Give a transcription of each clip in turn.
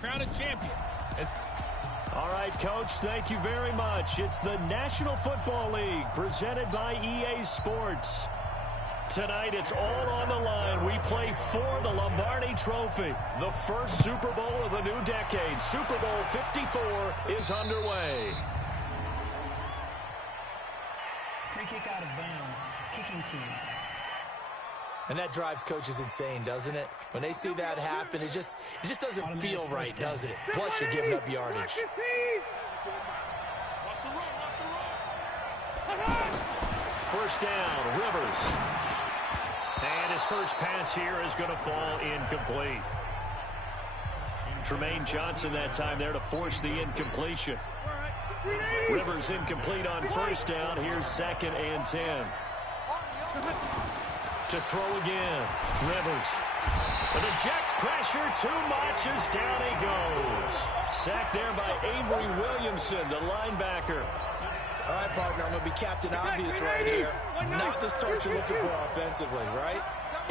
crown a champion. All right, Coach, thank you very much. It's the National Football League presented by EA Sports. Tonight, it's all on the line. We play for the Lombardi Trophy, the first Super Bowl of the new decade. Super Bowl 54 is underway. Free kick out of bounds, kicking team. And that drives coaches insane, doesn't it? When they see that happen, it just doesn't feel right, does it? Plus, you're giving up yardage. First down, Rivers. And his first pass here is going to fall incomplete. Tremaine Johnson that time there to force the incompletion. Rivers incomplete on first down. Here's 2nd and 10. To throw again. Rivers. But the Jets pressure too much as down he goes. Sacked there by Avery Williamson, the linebacker. All right, partner, I'm going to be Captain Obvious right here. Not the start you're looking for offensively, right?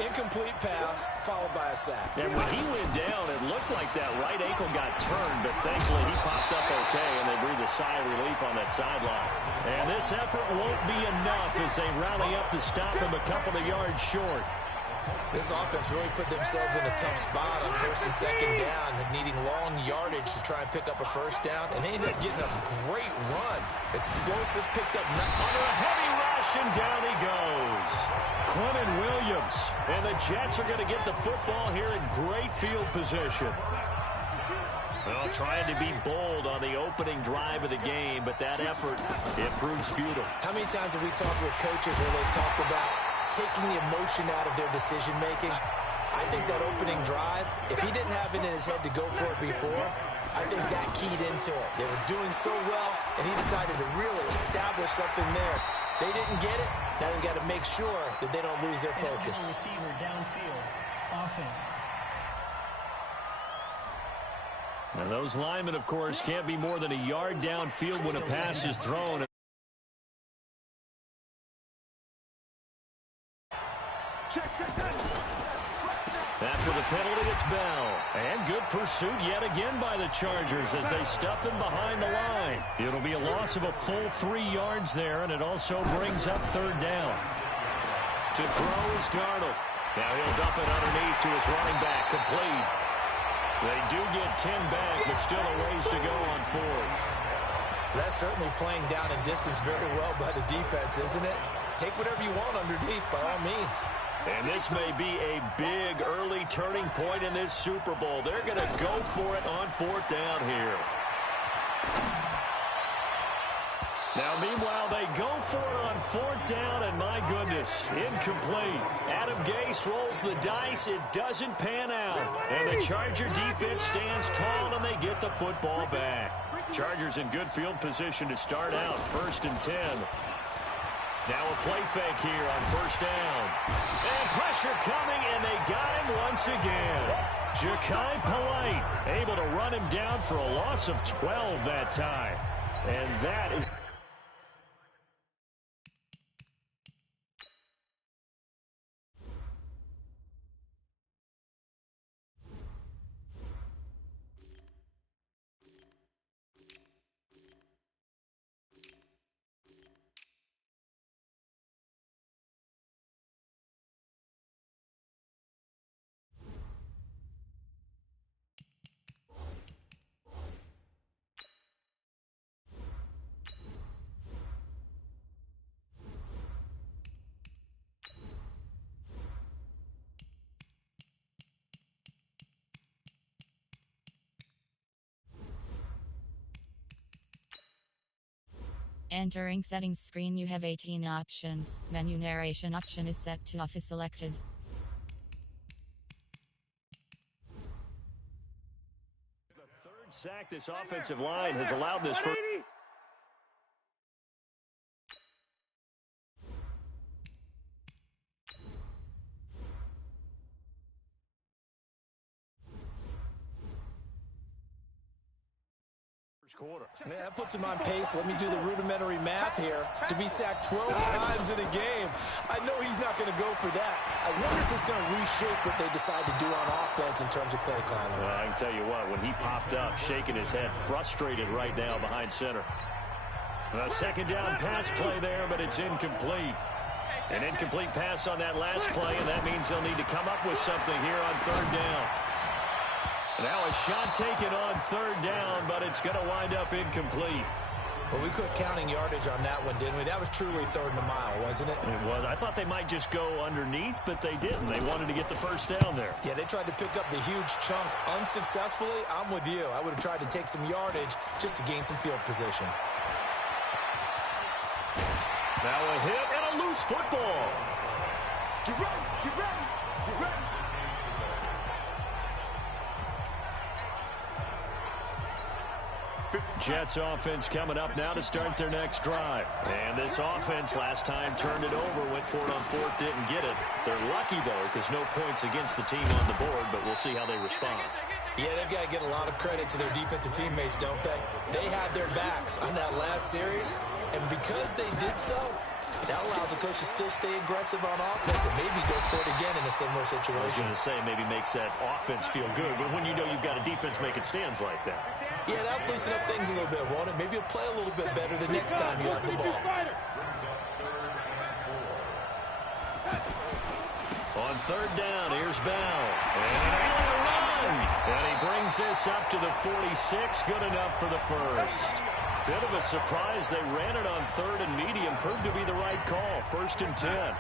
Incomplete pass, followed by a sack. And when he went down, it looked like that right ankle got turned, but thankfully he popped up okay, and they breathed a sigh of relief on that sideline. And this effort won't be enough as they rally up to stop him a couple of yards short. This offense really put themselves in a tough spot on 1st and 2nd down, needing long yardage to try and pick up a first down, and they ended up getting a great run. Explosive, picked up under a heavy rush, and down he goes. Quentin Williams, and the Jets are going to get the football here in great field position. Well, trying to be bold on the opening drive of the game, but that effort, it proves futile. How many times have we talked with coaches where they've talked about taking the emotion out of their decision-making? I think that opening drive, if he didn't have it in his head to go for it before, I think that keyed into it. They were doing so well, and he decided to really establish something there. They didn't get it. Now they've got to make sure that they don't lose their focus. Receiver downfield, offense. Now those linemen, of course, can't be more than a yard downfield when a pass is thrown. After the penalty, it's Bell. And good pursuit yet again by the Chargers as they stuff him behind the line. It'll be a loss of a full 3 yards there, and it also brings up 3rd down. To throw is Darnold. Now he'll dump it underneath to his running back, complete. They do get 10 back, but still a ways to go on 4th. That's certainly playing down in distance very well by the defense, isn't it? Take whatever you want underneath, by all means. And this may be a big early turning point in this Super Bowl. They're going to go for it on 4th down here. Now, meanwhile, they go for it on 4th down, and my goodness, incomplete. Adam Gase rolls the dice. It doesn't pan out. And the Charger defense stands tall, and they get the football back. Chargers in good field position to start out, 1st and 10. Now a play fake here on 1st down. And pressure coming, and they got him once again. Ja'Kai Polite able to run him down for a loss of 12 that time. And that is... Entering settings screen, you have 18 options. Menu narration option is set to off is selected. The 3rd sack this offensive line has allowed this for... Quarter. Yeah, that puts him on pace. Let me do the rudimentary math here. To be sacked 12 times in a game, I know he's not going to go for that. I wonder if it's going to reshape what they decide to do on offense in terms of play calling. Well, I can tell you what, when he popped up, shaking his head, frustrated right now behind center. A second down pass play there, but it's incomplete. An incomplete pass on that last play, and that means they'll need to come up with something here on third down. Now a shot taken on third down, but it's going to wind up incomplete. Well, we quit counting yardage on that one, didn't we? That was truly third and a mile, wasn't it? It was. I thought they might just go underneath, but they didn't. They wanted to get the first down there. Yeah, they tried to pick up the huge chunk unsuccessfully. I'm with you. I would have tried to take some yardage just to gain some field position. Now a hit and a loose football. Get ready, get ready, get ready. Jets offense coming up now to start their next drive. And this offense last time turned it over, went for it on fourth, didn't get it. They're lucky, though, because no points against the team on the board, but we'll see how they respond. Yeah, they've got to give a lot of credit to their defensive teammates, don't they? They had their backs on that last series, and because they did so, that allows the coach to still stay aggressive on offense and maybe go for it again in a similar situation. I was going to say maybe makes that offense feel good, but when you know you've got a defense making stands like that. Yeah, that'll loosen up things a little bit, won't it? Maybe you'll play a little bit better the next time you have the ball. On third down, here's Bell. And a run! And he brings this up to the 46. Good enough for the first. Bit of a surprise. They ran it on third and medium. Proved to be the right call. 1st and 10.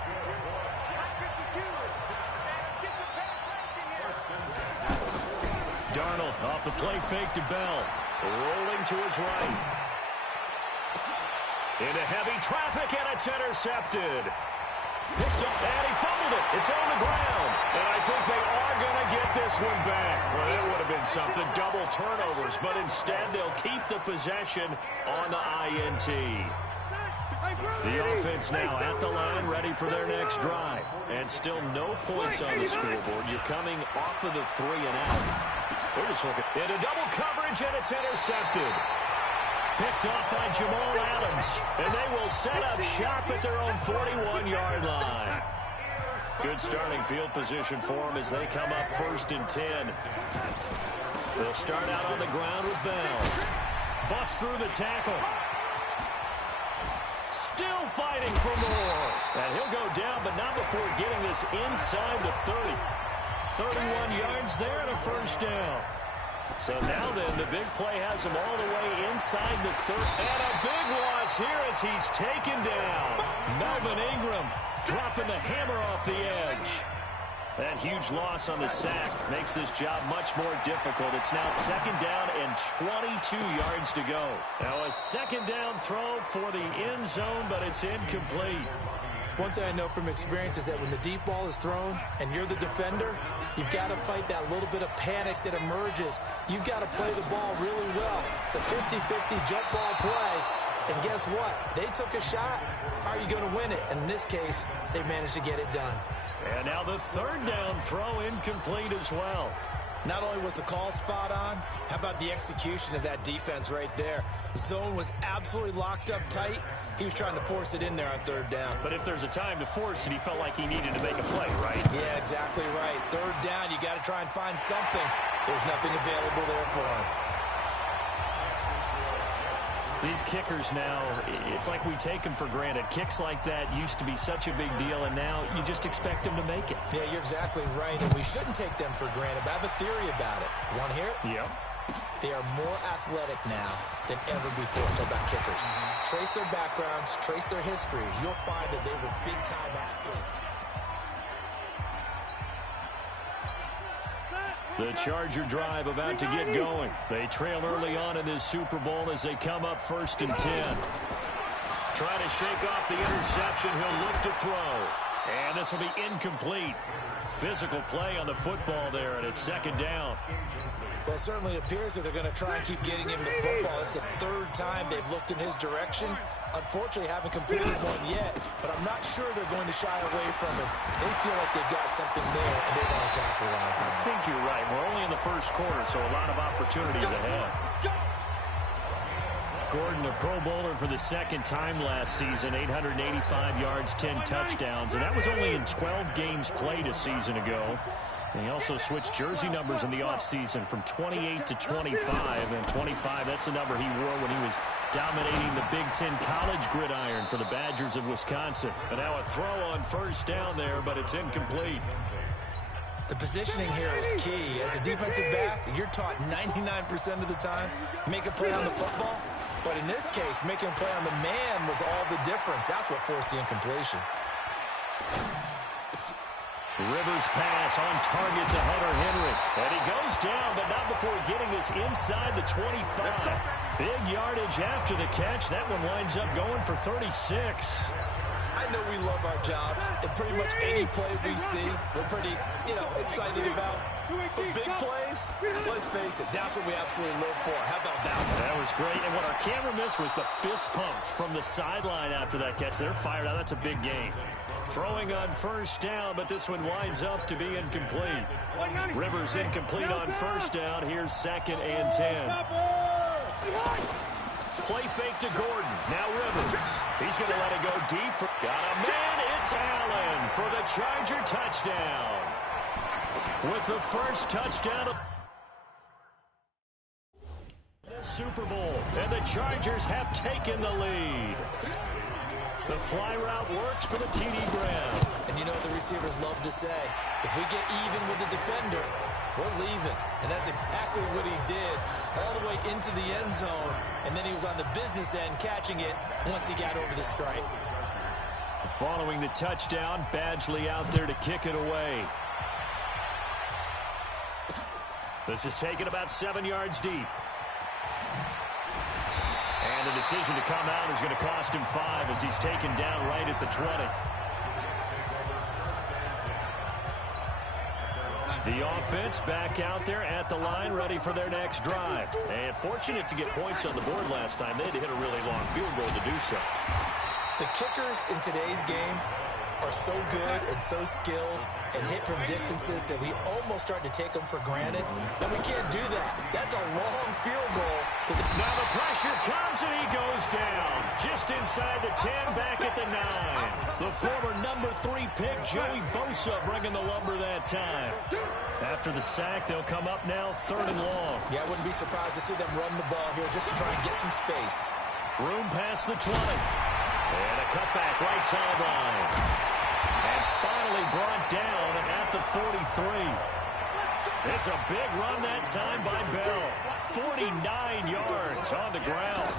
Darnold off the play fake to Bell. Rolling to his right. Into heavy traffic, and it's intercepted. Picked up, and he fumbled it. It's on the ground. And I think they are going to get this one back. Well, it would have been something, double turnovers, but instead they'll keep the possession on the INT. The offense now at the line, ready for their next drive. And still no points on the scoreboard. You're coming off of the 3 and out. They're just looking into double coverage, and it's intercepted. Picked off by Jamal Adams, and they will set up shop at their own 41-yard line. Good starting field position for them as they come up 1st and 10. They'll start out on the ground with Bell. Bust through the tackle. Still fighting for more. And he'll go down, but not before getting this inside the 30. 31 yards there and a first down. So now then, the big play has him all the way inside the 30. And a big loss here as he's taken down. Melvin Ingram dropping the hammer off the edge. That huge loss on the sack makes this job much more difficult. It's now 2nd down and 22 yards to go. Now a 2nd down throw for the end zone, but it's incomplete. One thing I know from experience is that when the deep ball is thrown and you're the defender, you've got to fight that little bit of panic that emerges. You've got to play the ball really well. It's a 50-50 jump ball play. And guess what? They took a shot. How are you going to win it? And in this case, they managed to get it done. And now the 3rd down throw incomplete as well. Not only was the call spot on, how about the execution of that defense right there? The zone was absolutely locked up tight. He was trying to force it in there on 3rd down. But if there's a time to force it, he felt like he needed to make a play, right? Yeah, exactly right. 3rd down, you got to try and find something. There's nothing available there for him. These kickers now, it's like we take them for granted. Kicks like that used to be such a big deal, and now you just expect them to make it. Yeah, you're exactly right, and we shouldn't take them for granted. But I have a theory about it. You want to hear it? Yep. They are more athletic now than ever before. Talk about kickers. Trace their backgrounds, trace their histories. You'll find that they were big-time athletes. The Charger drive about to get going. They trail early on in this Super Bowl as they come up 1st and 10. Try to shake off the interception. He'll look to throw. And this will be incomplete. Physical play on the football there, and it's 2nd down. Well, it certainly appears that they're going to try and keep getting him the football. It's the 3rd time they've looked in his direction. Unfortunately, haven't completed one yet, but I'm not sure they're going to shy away from him. They feel like they've got something there, and they want to capitalize on it. I think you're right. We're only in the 1st quarter, so a lot of opportunities ahead. Gordon, a Pro Bowler for the second time last season, 885 yards, 10 touchdowns, and that was only in 12 games played a season ago. And he also switched jersey numbers in the offseason from 28 to 25, and 25, that's the number he wore when he was dominating the Big Ten college gridiron for the Badgers of Wisconsin. And now a throw on first down there, but it's incomplete. The positioning here is key. As a defensive back, you're taught 99% of the time, make a play on the football. But in this case, making a play on the man was all the difference. That's what forced the incompletion. Rivers pass on target to Hunter Henry. And he goes down, but not before getting this inside the 25. Big yardage after the catch. That one winds up going for 36. I know we love our jobs, and pretty much any play we see, we're pretty, excited about. But big plays, let's face it, that's what we absolutely live for. How about that one? That was great, and what our camera missed was the fist pump from the sideline after that catch. They're fired out. That's a big gain. Throwing on first down, but this one winds up to be incomplete. Rivers incomplete on first down. Here's 2nd and 10. Play fake to Gordon. Now Rivers. He's going to let it go deep. Got a man. It's Allen for the Charger touchdown. With the first touchdown of the Super Bowl. And the Chargers have taken the lead. The fly route works for the TD Brown. And the receivers love to say, if we get even with the defender, we're leaving. And that's exactly what he did all the way into the end zone. And then he was on the business end catching it once he got over the stripe. Following the touchdown, Badgley out there to kick it away. This is taken about 7 yards deep. And the decision to come out is going to cost him 5 as he's taken down right at the 20. The offense back out there at the line, ready for their next drive. And fortunate to get points on the board last time. They had to hit a really long field goal to do so. The kickers in today's game are so good and so skilled and hit from distances that we almost start to take them for granted. And we can't do that. That's a long field goal. Now the pressure comes and he goes down. Just inside the 10, back at the 9. The former number 3 pick, Joey Bosa, bringing the lumber that time. After the sack, they'll come up now 3rd and long. Yeah, I wouldn't be surprised to see them run the ball here just to try and get some space. Room past the 20. And a cutback right sideline. And finally brought down at the 43. It's a big run that time by Bell. 49 yards on the ground.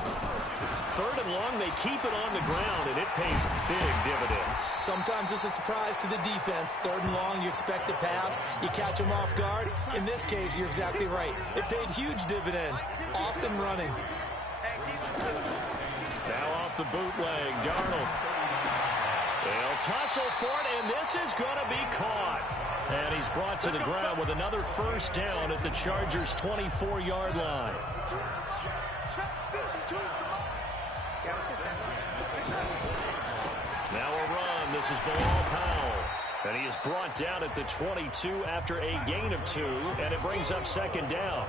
3rd and long, they keep it on the ground, and it pays big dividends. Sometimes it's a surprise to the defense. 3rd and long, you expect a pass. You catch them off guard. In this case, you're exactly right. It paid huge dividends, often running. Now off the bootleg, Darnold. They'll tussle for it, and this is going to be caught. And he's brought to the ground with another first down at the Chargers' 24-yard line. Now a run. This is Bilal Powell. And he is brought down at the 22 after a gain of 2, and it brings up 2nd down.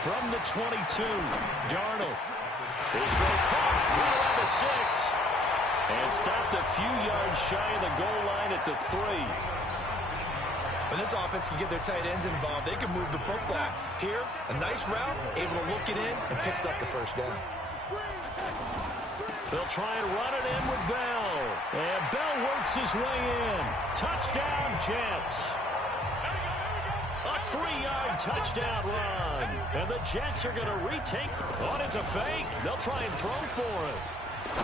From the 22, Darnold. His throw caught around the 6. And stopped a few yards shy of the goal line at the 3. When this offense can get their tight ends involved, they can move the football. Here, a nice route, able to look it in, and picks up the first down. They'll try and run it in with Bell. And Bell works his way in. Touchdown, Jets. A 3-yard touchdown run. And the Jets are going to retake. Oh, it's a fake. They'll try and throw for it.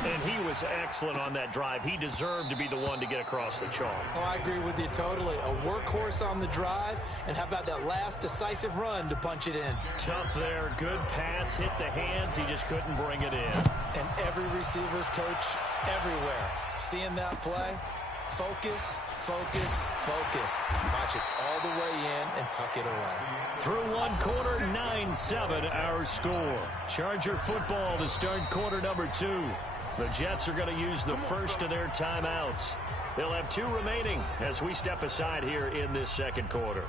And he was excellent on that drive. He deserved to be the one to get across the chalk. Oh, I agree with you totally. A workhorse on the drive. And how about that last decisive run to punch it in? Tough there. Good pass. Hit the hands. He just couldn't bring it in. And every receiver's coach everywhere. Seeing that play, focus, focus, focus. Watch it all the way in and tuck it away. Through one quarter, 9-7 our score. Charger football to start quarter number 2. The Jets are going to use the first of their timeouts. They'll have 2 remaining as we step aside here in this second quarter.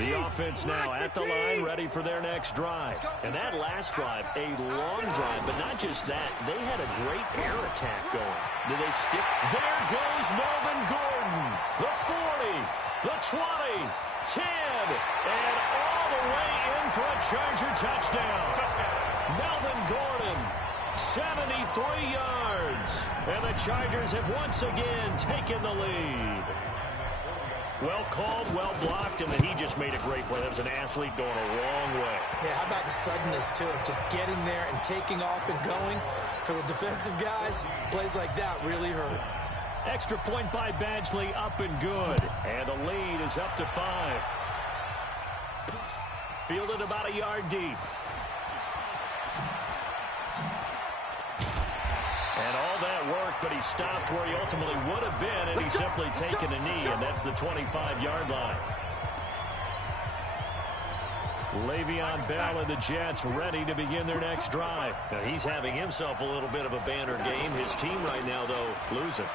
The offense now at the line, ready for their next drive. And that last drive, a long drive, but not just that. They had a great air attack going. Do they stick? There goes Melvin Gordon. The 40, the 20, 10, and all the way in for a Charger touchdown. Melvin Gordon, 73 yards. And the Chargers have once again taken the lead. Well called, well blocked, and then he just made a great play. That was an athlete going a long way. Yeah, how about the suddenness to it? Just getting there and taking off and going. For the defensive guys, plays like that really hurt. Extra point by Badgley, up and good. And the lead is up to 5. Fielded about a yard deep. And all that work, but he stopped where he ultimately would have been, and he's simply taken a knee, and that's the 25-yard line. Le'Veon Bell and the Jets ready to begin their next drive. Now, he's having himself a little bit of a banner game. His team right now, though, losing.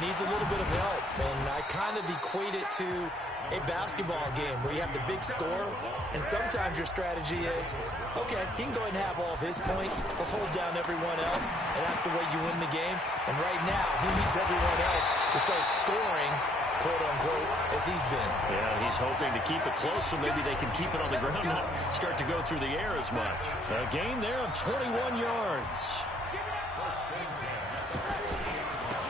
Needs a little bit of help, and I kind of equate it to a basketball game where you have the big score, and sometimes your strategy is, okay, he can go ahead and have all of his points. Let's hold down everyone else, and that's the way you win the game. And right now, he needs everyone else to start scoring, quote-unquote, as he's been. Yeah, he's hoping to keep it close so maybe they can keep it on the ground, not start to go through the air as much. A gain there of 21 yards.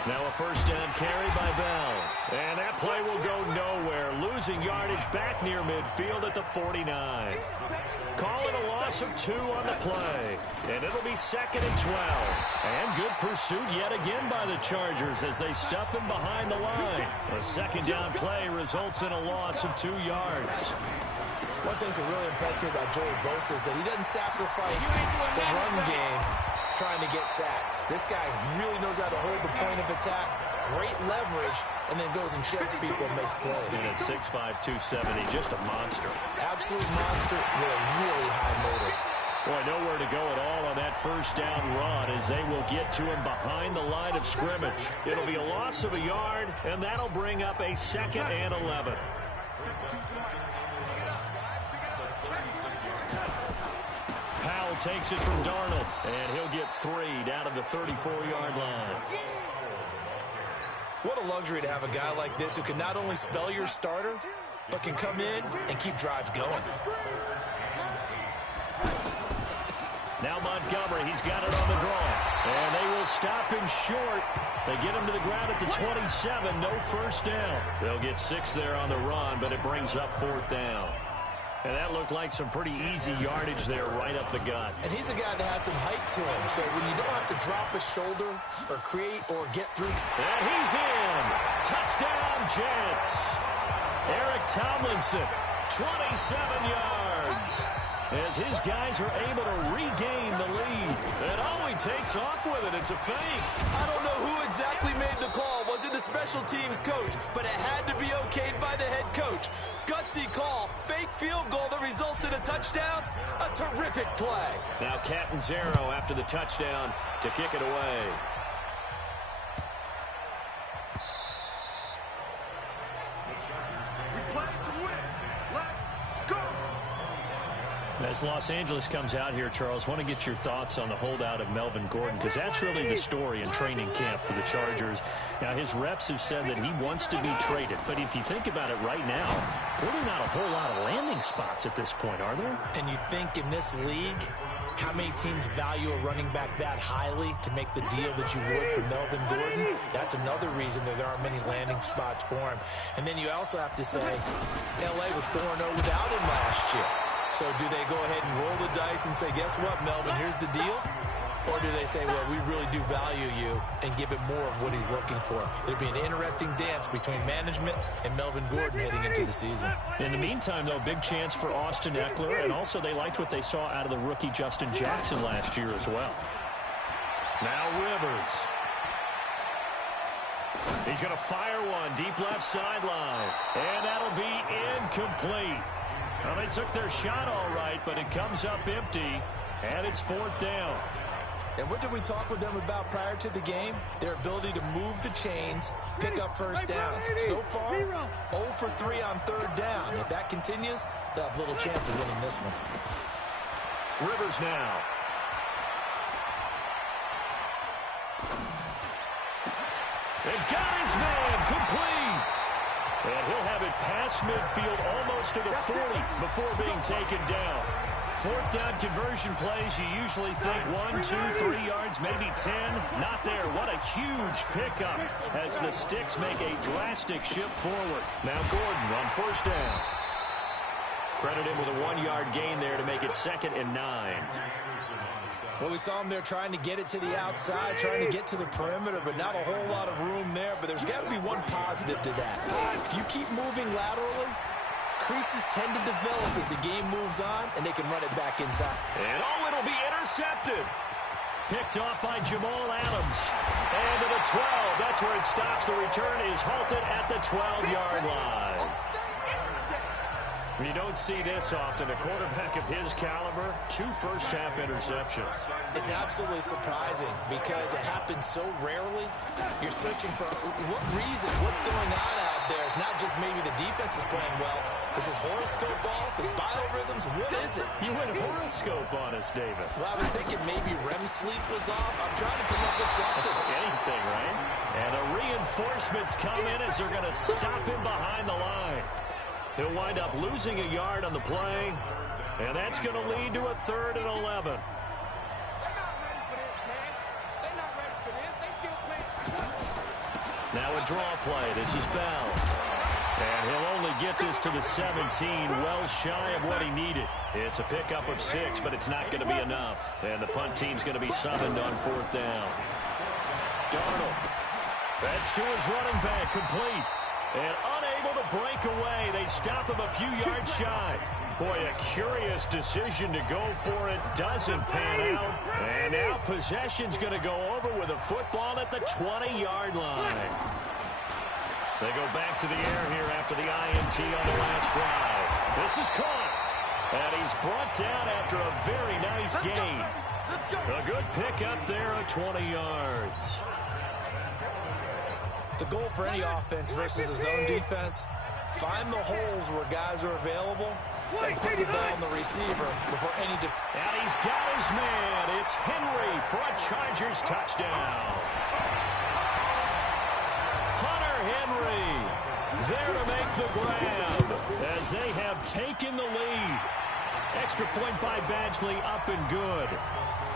Now a first down carry by Bell. And that play will go nowhere. Losing yardage back near midfield at the 49. Call it a loss of 2 on the play. And it'll be 2nd and 12. And good pursuit yet again by the Chargers as they stuff him behind the line. A second down play results in a loss of 2 yards. One thing that really impressed me about Joey Bosa is that he doesn't sacrifice the run game trying to get sacks. This guy really knows how to hold the point of attack, great leverage, and then goes and sheds people and makes plays. And at 6'5", 270, just a monster. Absolute monster with a really high motor. Boy, nowhere to go at all on that first down run as they will get to him behind the line of scrimmage. It'll be a loss of a yard, and that'll bring up a 2nd and 11. Powell takes it from Darnold, and he'll get 3 down at the 34-yard line. What a luxury to have a guy like this who can not only spell your starter, but can come in and keep drives going. Now Montgomery, he's got it on the draw, and they will stop him short. They get him to the ground at the 27, no first down. They'll get 6 there on the run, but it brings up 4th down. And that looked like some pretty easy yardage there right up the gut. And he's a guy that has some height to him. So when you don't have to drop a shoulder or create or get through. And he's in. Touchdown, Jets. Eric Tomlinson, 27 yards. As his guys are able to regain the lead. And he takes off with it. It's a fake. I don't know who exactly made the call. Was it the special teams coach? But it had to be okayed by the head coach. Gutsy call. Fake field goal that results in a touchdown. A terrific play. Now Catanzaro after the touchdown to kick it away. As Los Angeles comes out here, Charles, want to get your thoughts on the holdout of Melvin Gordon, because that's really the story in training camp for the Chargers. Now, his reps have said that he wants to be traded, but if you think about it right now, really not a whole lot of landing spots at this point, are there? And you think in this league, how many teams value a running back that highly to make the deal that you would for Melvin Gordon? That's another reason that there aren't many landing spots for him. And then you also have to say, L.A. was 4-0 without him last year. So do they go ahead and roll the dice and say, guess what, Melvin, here's the deal? Or do they say, well, we really do value you and give him more of what he's looking for? It'll be an interesting dance between management and Melvin Gordon heading into the season. In the meantime, though, big chance for Austin Eckler, and also they liked what they saw out of the rookie Justin Jackson last year as well. Now Rivers. He's going to fire one deep left sideline, and that'll be incomplete. Well, they took their shot all right, but it comes up empty, and it's 4th down. And what did we talk with them about prior to the game? Their ability to move the chains, pick up first downs. So far, 0 for 3 on third down. If that continues, they'll have little chance of winning this one. Rivers now. And got his man complete. And he'll have it past midfield almost to the 40 before being taken down. Fourth down conversion plays, you usually think 1, 2, 3 yards, maybe 10. Not there. What a huge pickup as the Sticks make a drastic shift forward. Now Gordon on first down. Credit him with a 1-yard gain there to make it 2nd and 9. Well, we saw him there trying to get it to the outside, trying to get to the perimeter, but not a whole lot of room there. But there's got to be one positive to that. If you keep moving laterally, creases tend to develop as the game moves on, and they can run it back inside. And it'll be intercepted. Picked off by Jamal Adams. And to the 12. That's where it stops. The return is halted at the 12-yard line. You don't see this often. A quarterback of his caliber, 2 first-half interceptions. It's absolutely surprising because it happens so rarely. You're searching for what reason, what's going on out there. It's not just maybe the defense is playing well. Is his horoscope off? His biorhythms? What is it? You went horoscope on us, David. Well, I was thinking maybe REM sleep was off. I'm trying to come up with something. Anything, right? And the reinforcements come in as they're going to stop him behind the line. He'll wind up losing a yard on the play, and that's going to lead to a 3rd and 11. Now a draw play. This is Bell. And he'll only get this to the 17, well shy of what he needed. It's a pickup of 6, but it's not going to be enough. And the punt team's going to be summoned on 4th down. Darnold. That's to his running back, complete. And unable to break away. They stop him a few yards shy. Boy, a curious decision to go for it. Doesn't pan out. And now possession's going to go over with a football at the 20-yard line. They go back to the air here after the INT on the last drive. This is caught. And he's brought down after a very nice gain. A good pickup there at 20 yards. The goal for any offense versus a zone defense, find the holes where guys are available and put the ball on the receiver before any And he's got his man. It's Henry for a Chargers touchdown. Hunter Henry there to make the grab as they have taken the lead. Extra point by Badgley, up and good.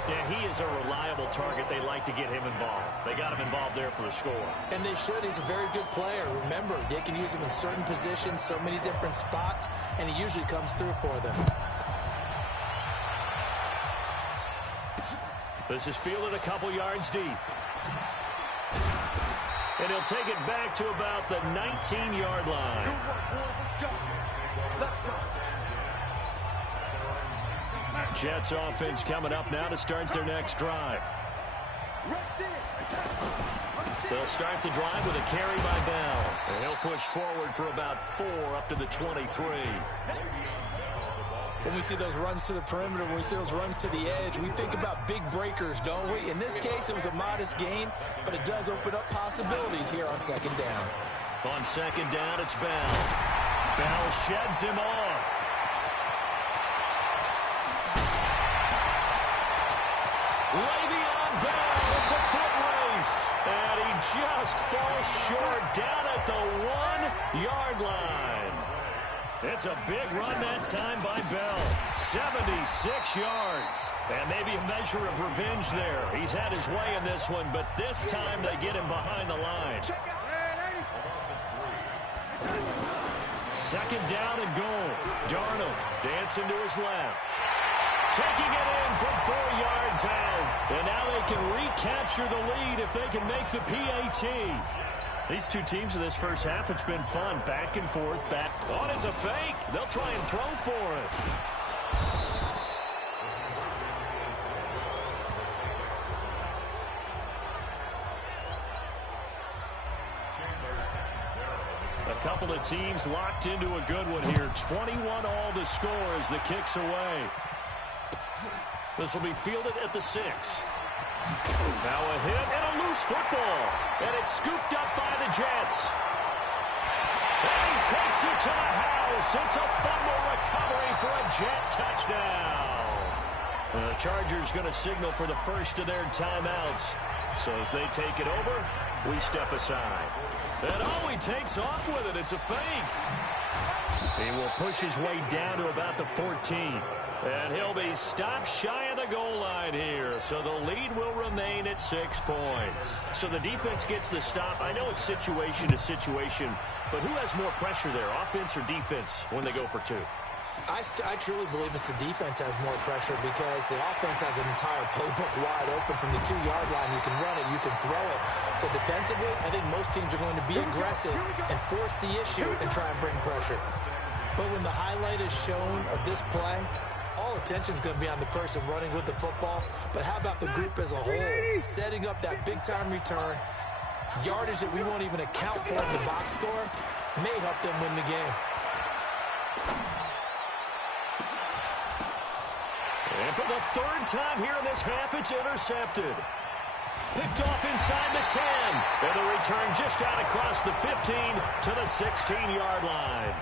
Yeah, he is a reliable target. They like to get him involved. They got him involved there for the score. And they should. He's a very good player. Remember, they can use him in certain positions, so many different spots, and he usually comes through for them. This is fielded a couple yards deep. And he'll take it back to about the 19-yard line. Jets offense coming up now to start their next drive. They'll start the drive with a carry by Bell. And he'll push forward for about 4 up to the 23. When we see those runs to the perimeter, when we see those runs to the edge, we think about big breakers, don't we? In this case, it was a modest gain, but it does open up possibilities here on 2nd down. On 2nd down, it's Bell. Bell sheds him off. Le'Veon Bell, it's a foot race. And he just falls short down at the 1-yard line. It's a big run that time by Bell. 76 yards. And maybe a measure of revenge there. He's had his way in this one, but this time they get him behind the line. 2nd down and goal. Darnold dancing to his left. Taking it in from 4 yards out. And now they can recapture the lead if they can make the PAT. These two teams in this first half, it's been fun. Back and forth, back. Oh, it's a fake. They'll try and throw for it. A couple of teams locked into a good one here. 21 all the score as the kick's away. This will be fielded at the 6. Now a hit and a loose football. And it's scooped up by the Jets. And he takes it to the house. It's a fumble recovery for a Jet touchdown. The Chargers going to signal for the first of their timeouts. So as they take it over, we step aside. And he takes off with it. It's a fake. He will push his way down to about the 14. And he'll be stopped shy of the goal line here. So the lead will remain at 6 points. So the defense gets the stop. I know it's situation to situation, but who has more pressure there, offense or defense, when they go for 2? I truly believe it's the defense has more pressure because the offense has an entire playbook wide open from the 2-yard line. You can run it, you can throw it. So defensively, I think most teams are going to be aggressive and force the issue and try and bring pressure. But when the highlight is shown of this play, all attention is going to be on the person running with the football. But how about the group as a whole, setting up that big-time return, yardage that we won't even account for in the box score, may help them win the game. And for the 3rd time here in this half, it's intercepted. Picked off inside the 10. And the return just out across the 15 to the 16-yard line.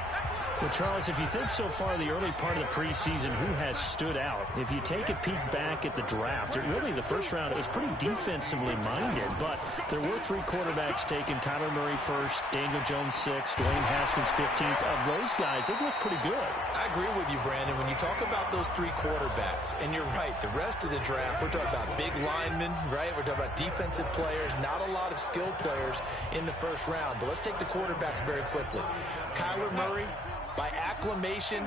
Well, Charles, if you think so far the early part of the preseason, who has stood out? If you take a peek back at the draft, the first round, it was pretty defensively minded, but there were 3 quarterbacks taken. Kyler Murray first, Daniel Jones 6th, Dwayne Haskins 15th. Of those guys, they've looked pretty good. I agree with you, Brandon. When you talk about those 3 quarterbacks, and you're right, the rest of the draft, we're talking about big linemen, right? We're talking about defensive players, not a lot of skill players in the first round. But let's take the quarterbacks very quickly. Kyler Murray, by acclamation,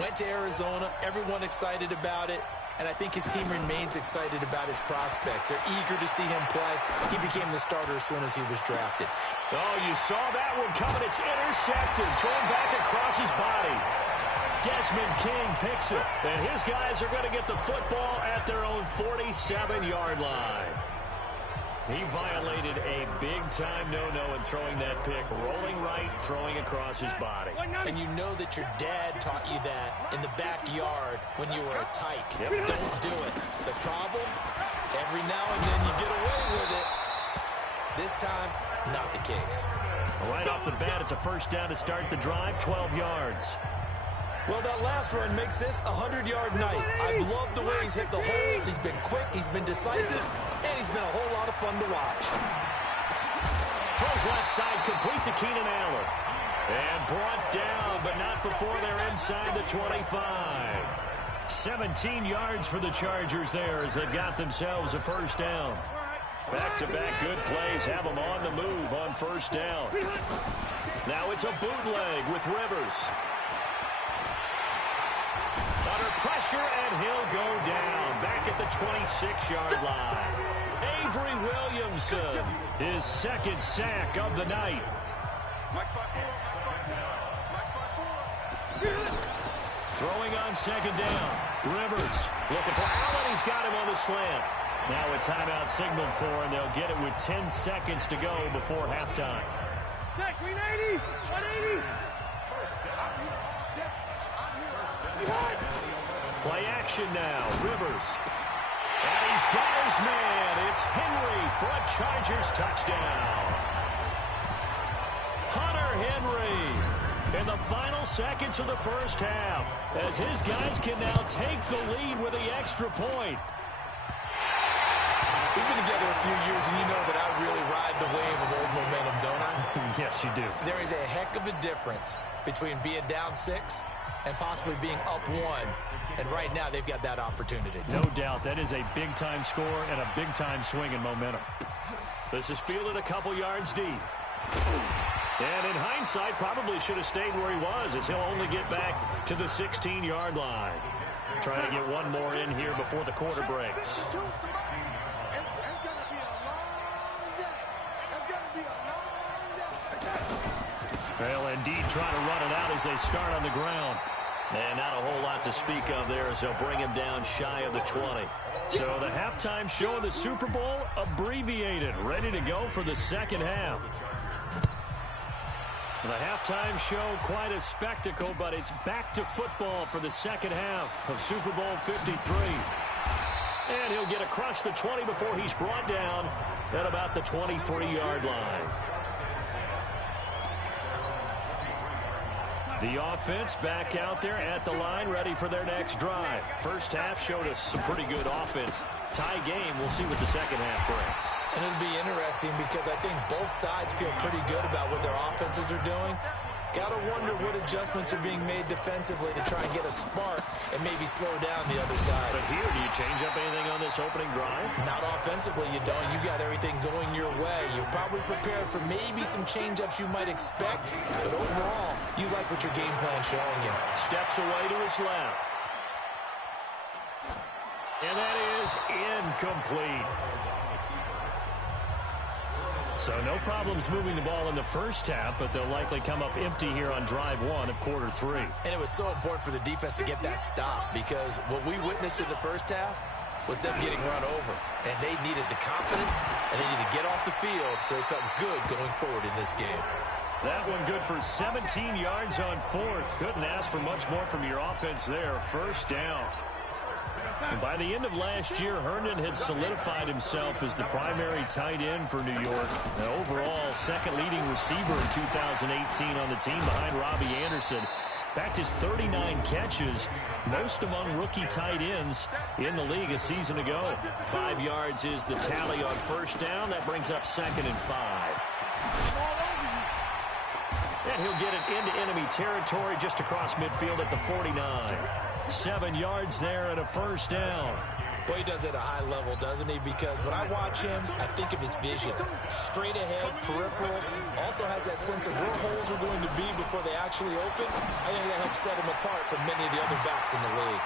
went to Arizona. Everyone excited about it. And I think his team remains excited about his prospects. They're eager to see him play. He became the starter as soon as he was drafted. Oh, you saw that one coming. It's intercepted. Thrown back across his body. Desmond King picks it. And his guys are going to get the football at their own 47-yard line. He violated a big-time no-no in throwing that pick. Rolling right, throwing across his body. And you know that your dad taught you that in the backyard when you were a tyke. Yep. Don't do it. The problem, every now and then you get away with it. This time, not the case. Right off the bat, it's a first down to start the drive, 12 yards. Well, that last run makes this a 100-yard night. I've loved the way he's hit the holes. He's been quick, he's been decisive, and he's been a whole lot of fun to watch. Throws left side, complete to Keenan Allen. And brought down, but not before they're inside the 25. 17 yards for the Chargers there as they've got themselves a first down. Back-to-back good plays have them on the move on first down. Now it's a bootleg with Rivers. Under pressure, and he'll go down back at the 26-yard line. Avery Williamson, his 2nd sack of the night. Throwing on 2nd down. Rivers looking for Allen. He's got him on the slant. Now a timeout signaled for, and they'll get it with 10 seconds to go before halftime. 180! 180! Play action now. Rivers. And he's got his man. It's Henry for a Chargers touchdown. Hunter Henry in the final seconds of the first half as his guys can now take the lead with the extra point. We've been together a few years, and you know that I really ride the wave of old momentum, don't I? Yes, you do. There is a heck of a difference between being down 6 and possibly being up 1. And right now, they've got that opportunity. No doubt. That is a big-time score and a big-time swing in momentum. This is fielded a couple yards deep. And in hindsight, probably should have stayed where he was as he'll only get back to the 16-yard line. Trying to get one more in here before the quarter breaks. Well, indeed, trying to run it out as they start on the ground. And not a whole lot to speak of there as they'll bring him down shy of the 20. So the halftime show of the Super Bowl abbreviated, ready to go for the second half. The halftime show, quite a spectacle, but it's back to football for the second half of Super Bowl 53. And he'll get across the 20 before he's brought down at about the 23-yard line. The offense back out there at the line, ready for their next drive. First half showed us some pretty good offense. Tie game. We'll see what the second half brings. And it'll be interesting because I think both sides feel pretty good about what their offenses are doing. Got to wonder what adjustments are being made defensively to try and get a spark and maybe slow down the other side. But here, do you change up anything on this opening drive? Not offensively, you don't. You got everything going your way. You've probably prepared for maybe some change-ups you might expect, but overall, you like what your game plan's showing you. Steps away to his left. And that is incomplete. So no problems moving the ball in the first half, but they'll likely come up empty here on drive one of quarter three. And it was so important for the defense to get that stop because what we witnessed in the first half was them getting run over. And they needed the confidence, and they needed to get off the field so they felt good going forward in this game. That one good for 17 yards on fourth. Couldn't ask for much more from your offense there. First down. And by the end of last year, Herndon had solidified himself as the primary tight end for New York. And overall, second leading receiver in 2018 on the team behind Robbie Anderson. Backed his 39 catches, most among rookie tight ends in the league a season ago. 5 yards is the tally on first down. That brings up 2nd and 5. And he'll get it into enemy territory just across midfield at the 49. 7 yards there and a first down. Boy, he does it at a high level, doesn't he? Because when I watch him, I think of his vision. Straight ahead, peripheral. Also has that sense of where holes are going to be before they actually open. I think that helps set him apart from many of the other backs in the league.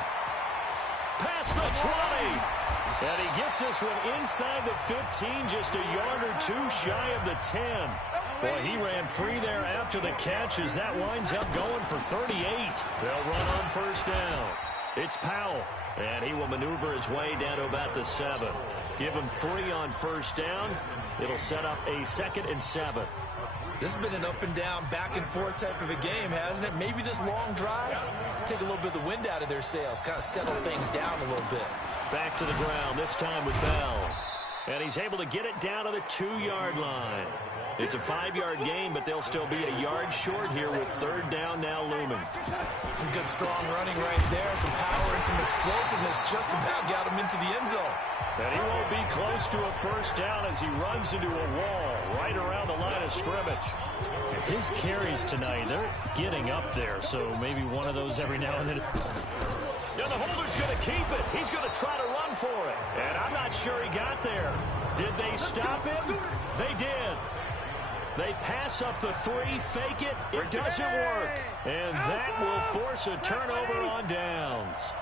Past the 20. And he gets this one inside the 15, just a yard or two shy of the 10. Boy, he ran free there after the catch as that winds up going for 38. They'll run on first down. It's Powell, and he will maneuver his way down to about the 7. Give him 3 on first down. It'll set up a 2nd and 7. This has been an up and down, back and forth type of a game, hasn't it? Maybe this long drive, take a little bit of the wind out of their sails, kind of settle things down a little bit. Back to the ground, this time with Bell. And he's able to get it down to the 2-yard line. It's a 5-yard gain, but they'll still be a yard short here with third down now looming. Some good strong running right there, some power and some explosiveness just about got him into the end zone. And he won't be close to a first down as he runs into a wall right around the line of scrimmage. His carries tonight, they're getting up there, so maybe one of those every now and then. Yeah, the holder's going to keep it. He's going to try to run for it. And I'm not sure he got there. Did they stop him? They did. They pass up the 3, fake it. It doesn't work. And that will force a turnover on downs.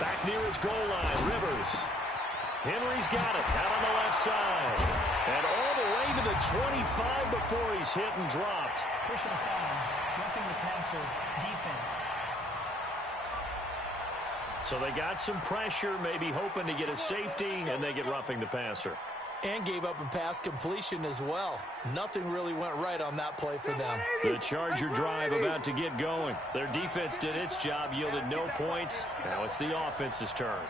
Back near his goal line, Rivers. Henry's got it out on the left side. And all the way to the 25 before he's hit and dropped. Personal foul. Roughing the passer. Defense. So they got some pressure, maybe hoping to get a safety, and they get roughing the passer. And gave up a pass completion as well. Nothing really went right on that play for them. The Charger drive about to get going. Their defense did its job, yielded no points. Now it's the offense's turn.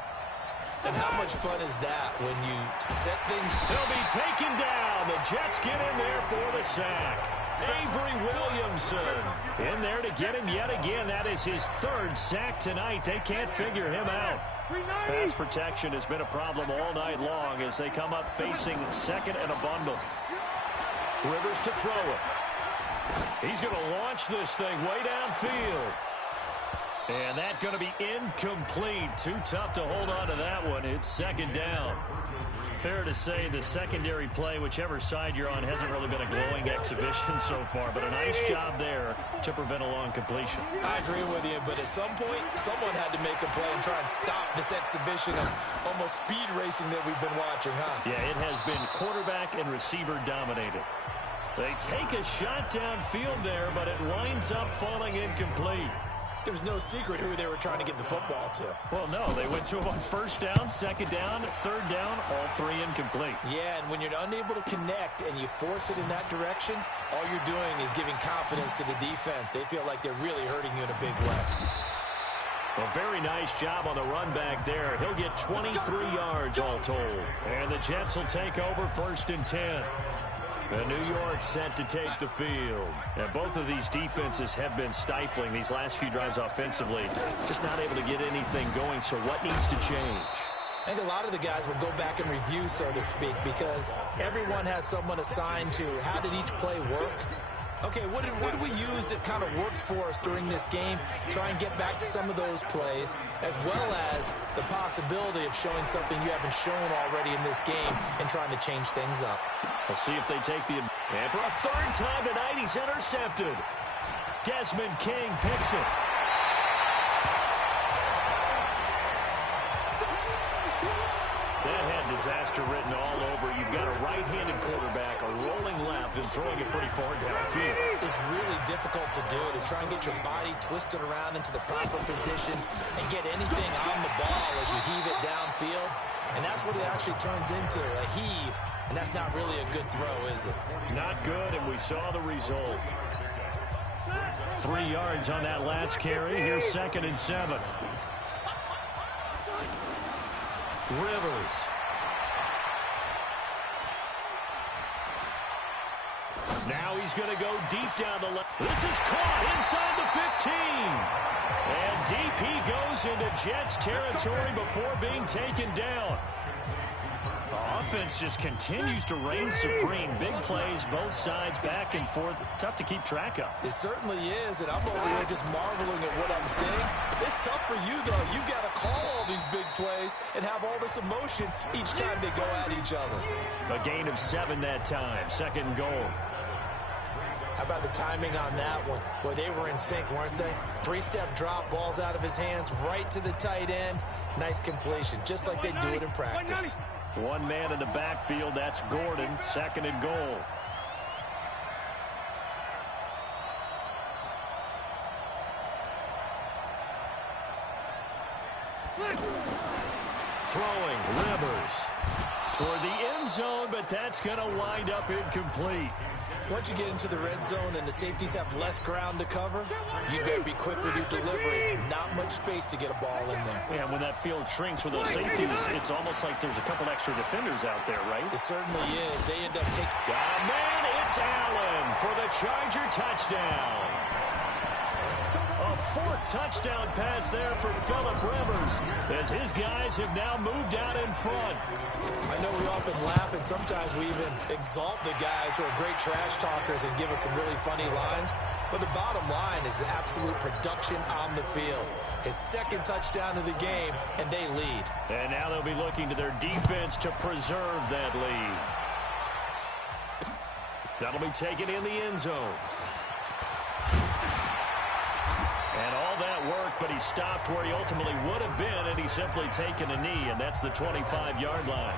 And how much fun is that when you set things? They'll be taken down. The Jets get in there for the sack. Avery Williamson in there to get him yet again. That is his 3rd sack tonight. They can't figure him out. Pass protection has been a problem all night long as they come up facing 2nd and a bundle. Rivers to throw it. He's going to launch this thing way downfield. And that's going to be incomplete. Too tough to hold on to that one. It's 2nd down. Fair to say the secondary play, whichever side you're on, hasn't really been a glowing exhibition so far, but a nice job there to prevent a long completion. I agree with you, but at some point, someone had to make a play and try and stop this exhibition of almost speed racing that we've been watching, huh? Yeah, it has been quarterback and receiver dominated. They take a shot downfield there, but it winds up falling incomplete. There was no secret who they were trying to get the football to. Well, no, they went to him on first down, 2nd down, 3rd down, all 3 incomplete. Yeah, and when you're unable to connect and you force it in that direction, all you're doing is giving confidence to the defense. They feel like they're really hurting you in a big way. A very nice job on the run back there. He'll get 23 yards all told. And the Jets will take over 1st and 10. And New York set to take the field. And both of these defenses have been stifling these last few drives offensively. Just not able to get anything going. So what needs to change? I think a lot of the guys will go back and review, so to speak, because everyone has someone assigned to how did each play work. Okay, what did we use that kind of worked for us during this game? Try and get back to some of those plays, as well as the possibility of showing something you haven't shown already in this game and trying to change things up. We'll see if they take the... And for a 3rd time tonight, he's intercepted. Desmond King picks it. That had disaster written all over. You've got a right-handed quarterback, a rolling left, and throwing it pretty far downfield. It's really difficult to do, to try and get your body twisted around into the proper position and get anything on the ball as you heave it downfield. And that's what it actually turns into, a heave. And that's not really a good throw, is it? Not good, and we saw the result. 3 yards on that last carry. Here's 2nd and 7. Rivers. Now he's going to go deep down the left. This is caught inside the 15. And deep he goes into Jets territory before being taken down. The offense just continues to reign supreme. Big plays, both sides, back and forth. Tough to keep track of. It certainly is, and I'm over here just marveling at what I'm seeing. It's tough for you, though. You've got to call all these big plays and have all this emotion each time they go at each other. A gain of 7 that time. 2nd and goal. How about the timing on that one? Boy, they were in sync, weren't they? 3-step drop, balls out of his hands, right to the tight end. Nice completion, just like they do it in practice. One man in the backfield, that's Gordon, 2nd and goal. Throwing, Rivers. Toward the end zone, but that's going to wind up incomplete. Once you get into the red zone and the safeties have less ground to cover, you better be quick with your delivery. Not much space to get a ball in there. Yeah, when that field shrinks with those safeties, it's almost like there's a couple extra defenders out there, right? It certainly is. They end up taking... Man, it's Allen for the Charger touchdown. A 4th touchdown pass there for Phillip Rivers, as his guys have now moved out in front. I know we often laugh, and sometimes we even exalt the guys who are great trash talkers and give us some really funny lines. But the bottom line is absolute production on the field. His 2nd touchdown of the game, and they lead. And now they'll be looking to their defense to preserve that lead. That'll be taken in the end zone. And all that work, but he stopped where he ultimately would have been, and he's simply taken a knee, and that's the 25-yard line.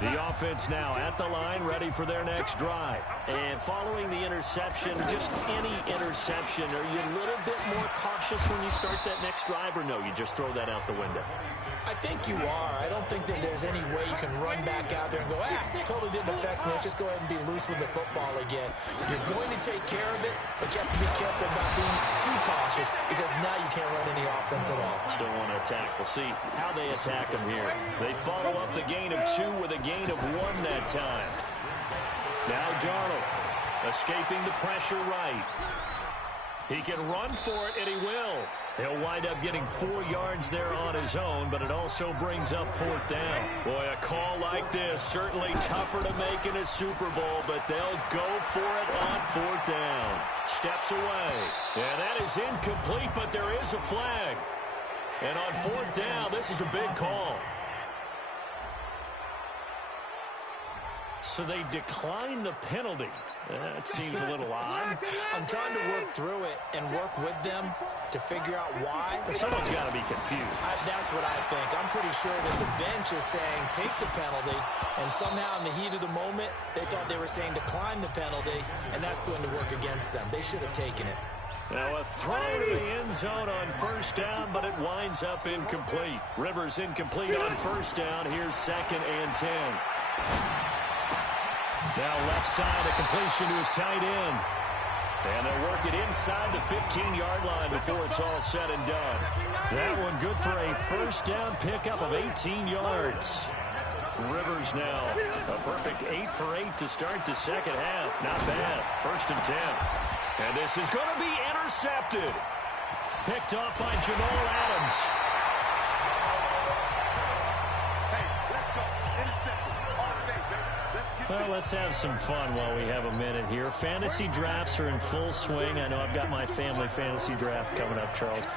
The offense now at the line, ready for their next drive. And following the interception, just any interception, are you a little bit more cautious when you start that next drive, or no, you just throw that out the window? I think you are. I don't think that there's any way you can run back out there and go, totally didn't affect me. Let's just go ahead and be loose with the football again. You're going to take care of it, but you have to be careful about being too cautious because now you can't run any offense at all. Still want to attack. We'll see how they attack them here. They follow up the gain of 2 with a gain of 1 that time. Now Darnold escaping the pressure right. He can run for it, and he will. He'll wind up getting 4 yards there on his own, but it also brings up 4th down. Boy, a call like this, certainly tougher to make in a Super Bowl, but they'll go for it on 4th down. Steps away. And that is incomplete, but there is a flag. And on 4th down, this is a big call. So they decline the penalty. That seems a little odd. I'm trying to work through it and work with them to figure out why. Someone's got to be confused. That's what I think. I'm pretty sure that the bench is saying take the penalty, and somehow in the heat of the moment, they thought they were saying decline the penalty, and that's going to work against them. They should have taken it. Now a throw to the end zone on 1st down, but it winds up incomplete. Rivers incomplete on 1st down. Here's 2nd and 10. Now left side, a completion to his tight end. And they'll work it inside the 15-yard line before it's all said and done. That one good for a first down pickup of 18 yards. Rivers now a perfect 8 for 8 to start the second half. Not bad. 1st and 10. And this is going to be intercepted. Picked off by Jamal Adams. Hey, let's go. Intercepted. All day, baby. Let's get Well, let's have some fun while we have a minute here. Fantasy drafts are in full swing. I know I've got my family fantasy draft coming up, Charles.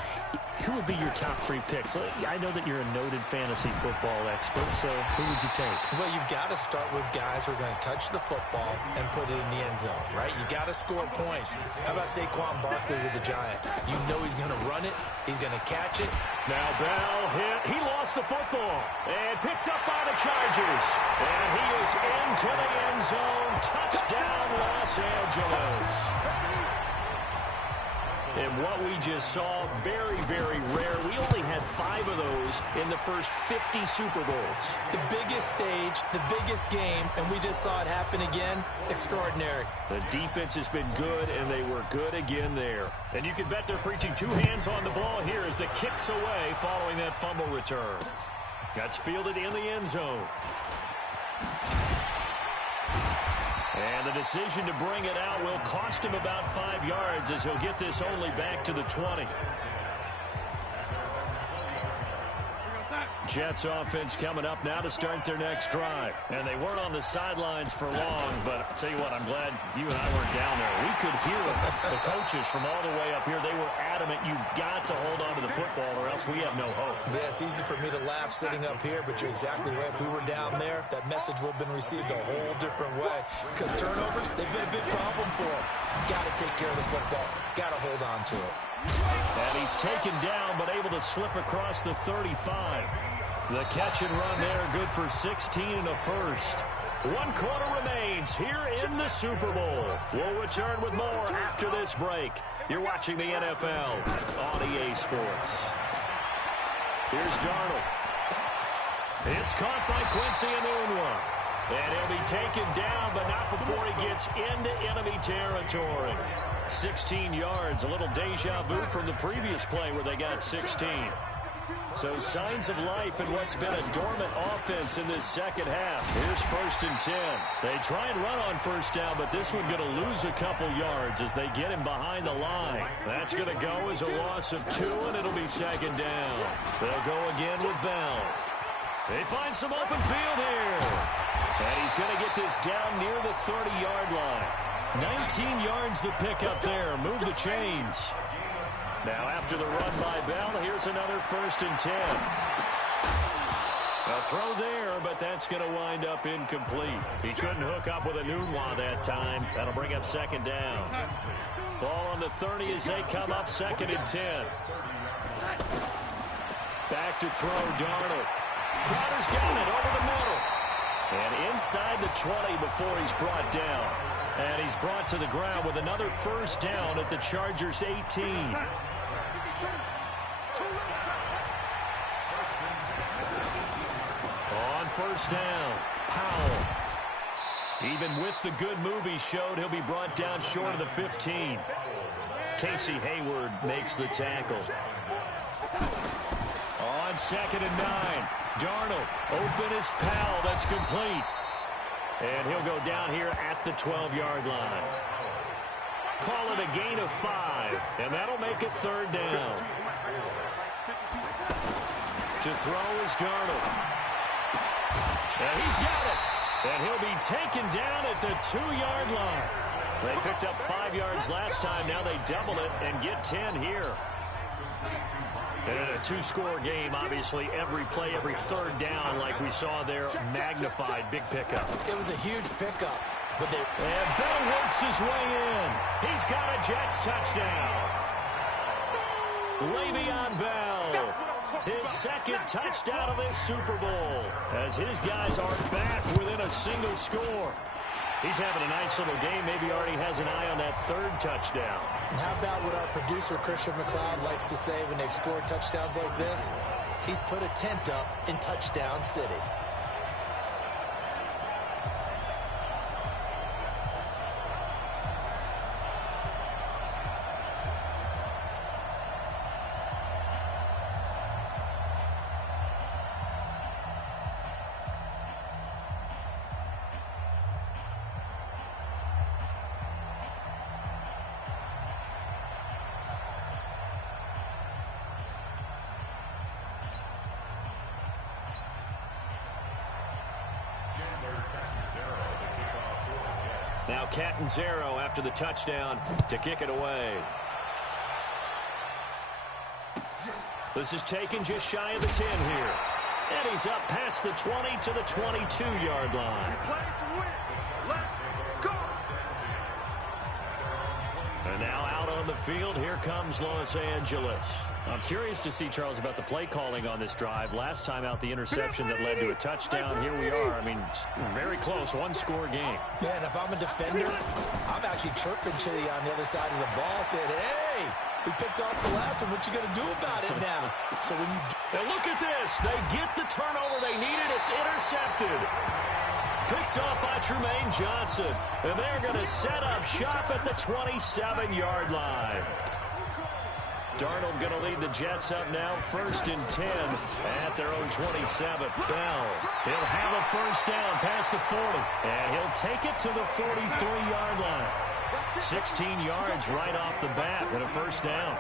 Who would be your top 3 picks? I know that you're a noted fantasy football expert, so who would you take? Well, you've got to start with guys who are going to touch the football and put it in the end zone, right? You got to score points. How about Saquon Barkley with the Giants? You know he's going to run it. He's going to catch it. Now Bell hit. He lost the football and picked up by the Chargers. And he is into the end zone. Touchdown, Los Angeles. And what we just saw, very, very rare. We only had 5 of those in the first 50 Super Bowls. The biggest stage, the biggest game, and we just saw it happen again. Extraordinary. The defense has been good, and they were good again there. And you can bet they're preaching 2 hands on the ball here as the kick's away following that fumble return. That's fielded in the end zone. And the decision to bring it out will cost him about 5 yards as he'll get this only back to the 20. Jets offense coming up now to start their next drive. And they weren't on the sidelines for long, but I'll tell you what, I'm glad you and I weren't down there. We could hear the coaches from all the way up here. They were adamant, you've got to hold on to the football or else we have no hope. Yeah, it's easy for me to laugh sitting up here, but you're exactly right. If we were down there, that message would have been received a whole different way. Because turnovers, they've been a big problem for them. Got to take care of the football. Got to hold on to it. And he's taken down, but able to slip across the 35. The catch and run there, good for 16 and a first. 1 quarter remains here in the Super Bowl. We'll return with more after this break. You're watching the NFL on EA Sports. Here's Darnold. It's caught by Quincy Enunwa. And he'll be taken down, but not before he gets into enemy territory. 16 yards, a little deja vu from the previous play where they got 16. So signs of life in what's been a dormant offense in this second half. Here's 1st and 10. They try and run on first down, but this one going to lose a couple yards as they get him behind the line. That's going to go as a loss of 2, and it'll be 2nd down. They'll go again with Bell. They find some open field here. And he's going to get this down near the 30-yard line. 19 yards the pickup there. Move the chains. Now after the run by Bell, here's another 1st and 10. A throw there, but that's going to wind up incomplete. He couldn't hook up with Enunwa that time. That'll bring up 2nd down. Ball on the 30 as they come up 2nd and 10. Back to throw, Darnold. Crowder's got it over the middle. And inside the 20 before he's brought down. And he's brought to the ground with another 1st down at the Chargers' 18. On 1st down, Powell. Even with the good move he showed, he'll be brought down short of the 15. Casey Hayward makes the tackle. On 2nd and 9, Darnold, open is Powell, that's complete. And he'll go down here at the 12-yard line. Call it a gain of 5, and that'll make it 3rd down. To throw is Darnold. And he's got it. And he'll be taken down at the 2-yard line. They picked up 5 yards last time. Now they double it and get 10 here. And in a 2-score game, obviously, every play, every 3rd down, like we saw there, magnified. Big pickup. It was a huge pickup. But and Bell works his way in. He's got a Jets touchdown. Le'Veon Bell, his 2nd touchdown of this Super Bowl, as his guys are back within a single score. He's having a nice little game. Maybe already has an eye on that 3rd touchdown. And how about what our producer, Christian McLeod, likes to say when they've scored touchdowns like this? He's put a tent up in Touchdown City. Now Catanzaro after the touchdown to kick it away. This is taken just shy of the 10 here. And he's up past the 20 to the 22-yard line. And now out on the field, here comes Los Angeles. I'm curious to see, Charles, about the play calling on this drive. Last time out, the interception that led to a touchdown. Here we are. I mean, very close, one-score game. Yeah, and if I'm a defender, I'm actually chirping Chili on the other side of the ball, saying, hey, we picked off the last one. What you going to do about it now? So when you and look at this. They get the turnover they needed. It's intercepted. Picked off by Tremaine Johnson. And they're going to set up shop at the 27-yard line. Darnold going to lead the Jets up now. 1st and 10 at their own 27. Bell. He'll have a first down past the 40. And he'll take it to the 43-yard line. 16 yards right off the bat and a first down.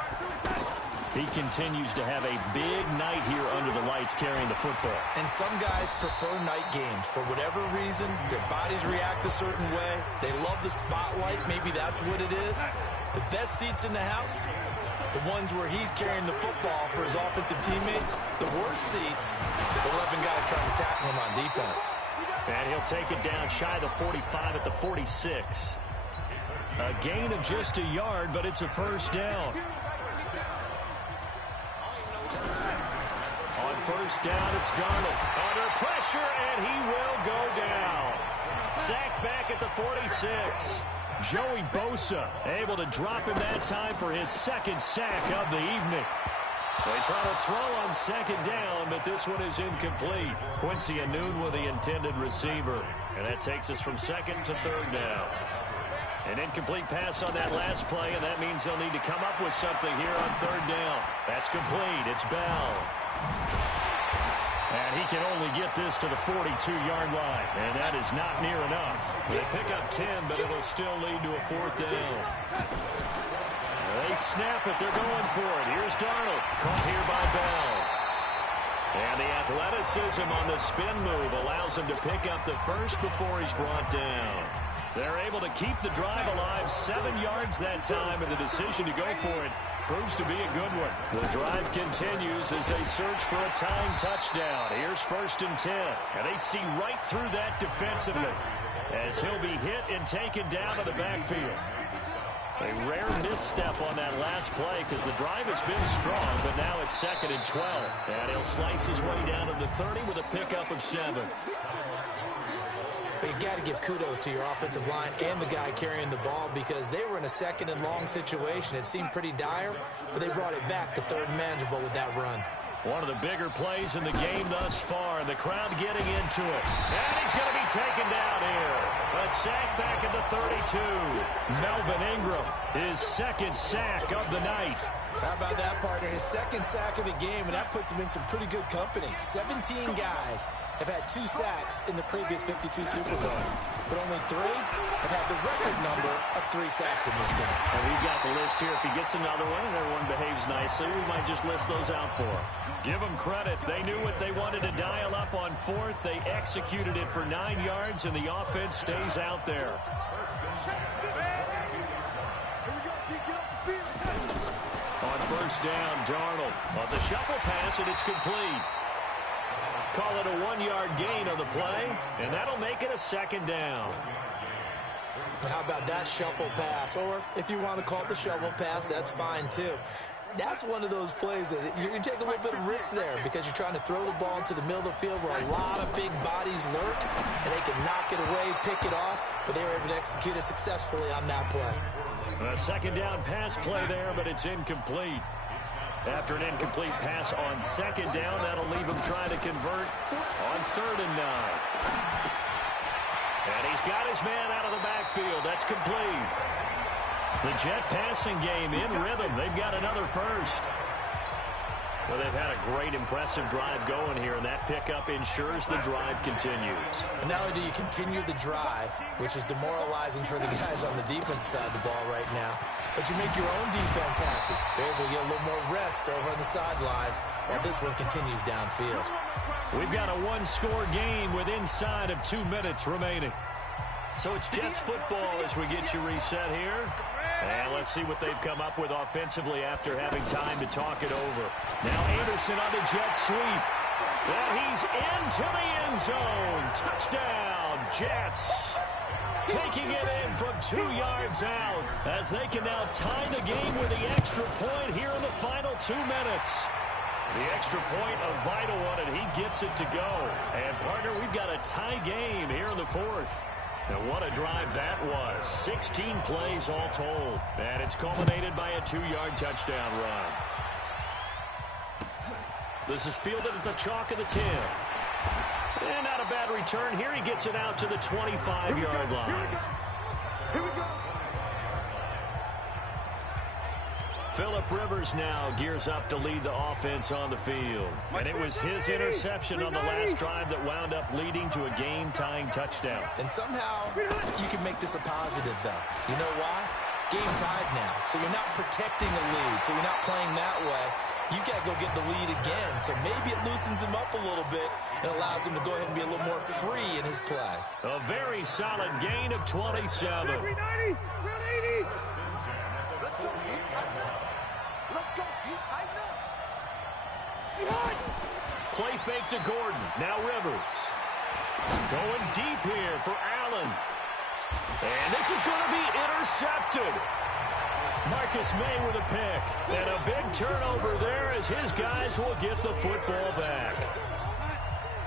He continues to have a big night here under the lights carrying the football. And some guys prefer night games. For whatever reason, their bodies react a certain way. They love the spotlight. Maybe that's what it is. The best seats in the house, the ones where he's carrying the football for his offensive teammates. The worst seats, the 11 guys trying to tackle him on defense. And he'll take it down shy of the 45 at the 46. A gain of just a yard, but it's a first down. On first down, it's Darnold. Under pressure, and he will go down. Sacked back at the 46. Joey Bosa able to drop him that time for his second sack of the evening. They try to throw on second down, but this one is incomplete. Quincy Anoon with the intended receiver. And that takes us from second to third down. An incomplete pass on that last play, and that means they'll need to come up with something here on third down. That's complete. It's Bell. And he can only get this to the 42-yard line, and that is not near enough. They pick up 10, but it'll still lead to a fourth down. They snap it. They're going for it. Here's Darnold. Caught here by Bell. And the athleticism on the spin move allows him to pick up the first before he's brought down. They're able to keep the drive alive, 7 yards that time, and the decision to go for it proves to be a good one. The drive continues as they search for a tying touchdown. Here's 1st and 10, and they see right through that defensively as he'll be hit and taken down to the backfield. A rare misstep on that last play because the drive has been strong, but now it's 2nd and 12. And he'll slice his way down to the 30 with a pickup of 7. But you got to give kudos to your offensive line and the guy carrying the ball because they were in a 2nd and long situation. It seemed pretty dire, but they brought it back to 3rd and manageable with that run. One of the bigger plays in the game thus far, and the crowd getting into it. And he's going to be taken down here. A sack back at the 32. Melvin Ingram, his 2nd sack of the night. How about that, partner? His 2nd sack of the game, and that puts him in some pretty good company. 17 guys have had 2 sacks in the previous 52 Super Bowls, but only 3 have had the record number of 3 sacks in this game. And we've got the list here. If he gets another one and everyone behaves nicely, we might just list those out for him. Give them credit. They knew what they wanted to dial up on 4th. They executed it for 9 yards, and the offense stays out there. On first down, Darnold on the shuffle pass, and it's complete. Call it a 1-yard gain on the play, and that'll make it a 2nd down. How about that shuffle pass? Or if you want to call it the shovel pass, that's fine too. That's one of those plays that you're going to take a little bit of risk there because you're trying to throw the ball into the middle of the field where a lot of big bodies lurk, and they can knock it away, pick it off, but they were able to execute it successfully on that play. A 2nd down pass play there, but it's incomplete. After an incomplete pass on 2nd down, that'll leave him trying to convert on 3rd and 9. And he's got his man out of the backfield. That's complete. The Jet passing game in rhythm. They've got another first. Well, they've had a great, impressive drive going here, and that pickup ensures the drive continues. And not only do you continue the drive, which is demoralizing for the guys on the defense side of the ball right now, but you make your own defense happy. They're able to get a little more rest over on the sidelines while this one continues downfield. We've got a 1-score game with inside of 2 minutes remaining. So it's Jets football as we get you reset here. And let's see what they've come up with offensively after having time to talk it over. Now Anderson on the jet sweep. And he's into the end zone. Touchdown, Jets. Taking it in from 2 yards out as they can now tie the game with the extra point here in the final 2 minutes. The extra point, a vital one, and he gets it to go. And, partner, we've got a tie game here in the 4th. And what a drive that was. 16 plays all told. And it's culminated by a 2-yard touchdown run. This is fielded at the chalk of the 10. And not a bad return here. He gets it out to the 25-yard line. Here we go. Phillip Rivers now gears up to lead the offense on the field. And it was his interception on the last drive that wound up leading to a game-tying touchdown. And somehow you can make this a positive, though. You know why? Game tied now. So you're not protecting a lead. So you're not playing that way. You got to go get the lead again. So maybe it loosens him up a little bit and allows him to go ahead and be a little more free in his play. A very solid gain of 27. 390, 380. Let's go, D. Tighten up. Let's go, D. Tighten up. Play fake to Gordon. Now Rivers. Going deep here for Allen. And this is going to be intercepted. Marcus May with a pick. And a big turnover there as his guys will get the football back.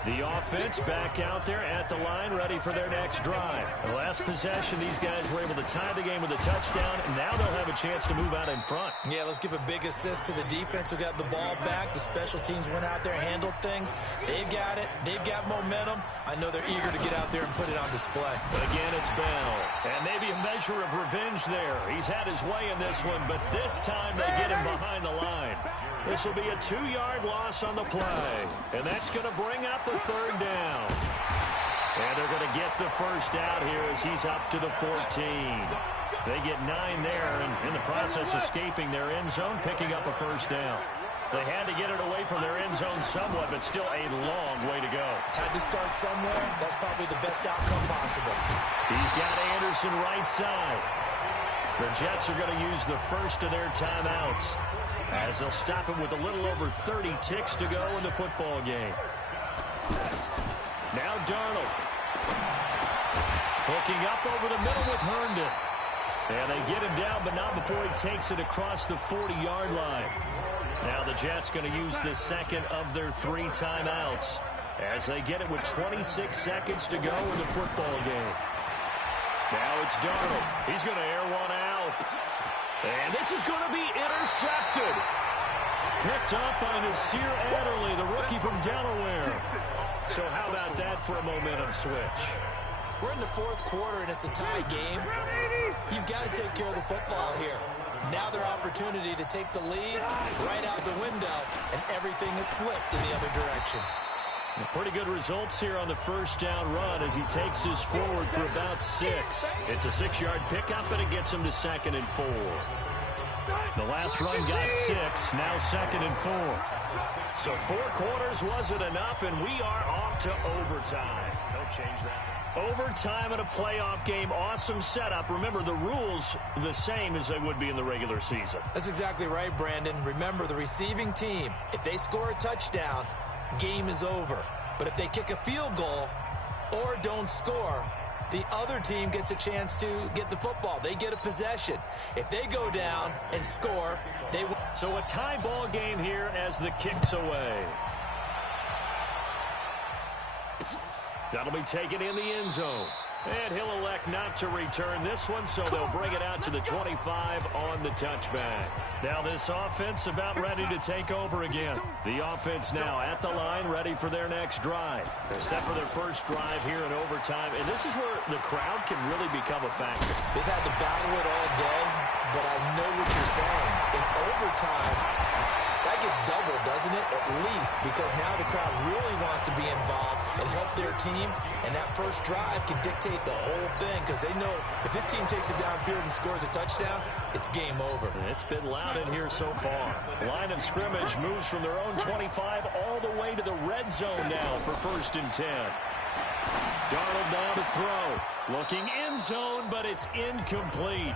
The offense back out there at the line, ready for their next drive. The last possession, these guys were able to tie the game with a touchdown, and now they'll have a chance to move out in front. Yeah, let's give a big assist to the defense who got the ball back. The special teams went out there, handled things. They've got it. They've got momentum. I know they're eager to get out there and put it on display. Again, it's Bell. And maybe a measure of revenge there. He's had his way in this one, but this time they get him behind the line. This will be a 2-yard loss on the play. And that's going to bring up a 3rd down. And they're going to get the first out here as he's up to the 14. They get 9 there, and in the process escaping their end zone, picking up a first down. They had to get it away from their end zone somewhat, but still a long way to go. Had to start somewhere. That's probably the best outcome possible. He's got Anderson right side. The Jets are going to use the first of their timeouts, as they'll stop him with a little over 30 ticks to go in the football game. Now Darnold. Hooking up over the middle with Herndon. And they get him down, but not before he takes it across the 40-yard line. Now the Jets going to use the second of their 3 timeouts as they get it with 26 seconds to go in the football game. Now it's Darnold. He's going to air one out. And this is going to be intercepted. Picked up by Nasir Adderley, the rookie from Delaware. So how about that for a momentum switch? We're in the 4th quarter, and it's a tie game. You've got to take care of the football here. Now their opportunity to take the lead right out the window, and everything is flipped in the other direction. Pretty good results here on the first down run as he takes this forward for about 6. It's a 6-yard pickup, and it gets him to 2nd and 4. The last run got 6, now 2nd and 4. So 4 quarters wasn't enough, and we are off to overtime. Don't change that. Overtime in a playoff game, awesome setup. Remember, the rules the same as they would be in the regular season. That's exactly right, Brandon. Remember, the receiving team, if they score a touchdown, game is over. But if they kick a field goal or don't score, the other team gets a chance to get the football. They get a possession. If they go down and score, they win. So a tie ball game here as the kick's away. That'll be taken in the end zone. And he'll elect not to return this one, so they'll bring it out to the 25 on the touchback. Now this offense about ready to take over again. The offense now at the line, ready for their next drive. They're set for their first drive here in overtime, and this is where the crowd can really become a factor. They've had to battle it all day, but I know what you're saying. In overtime, that gets doubled, doesn't it? At least, because now the crowd really wants to be involved and help their team, and that first drive can dictate the whole thing because they know if this team takes it downfield and scores a touchdown, it's game over. It's been loud in here so far. Line of scrimmage moves from their own 25 all the way to the red zone now for 1st and 10. Darnold now to throw. Looking end zone, but it's incomplete.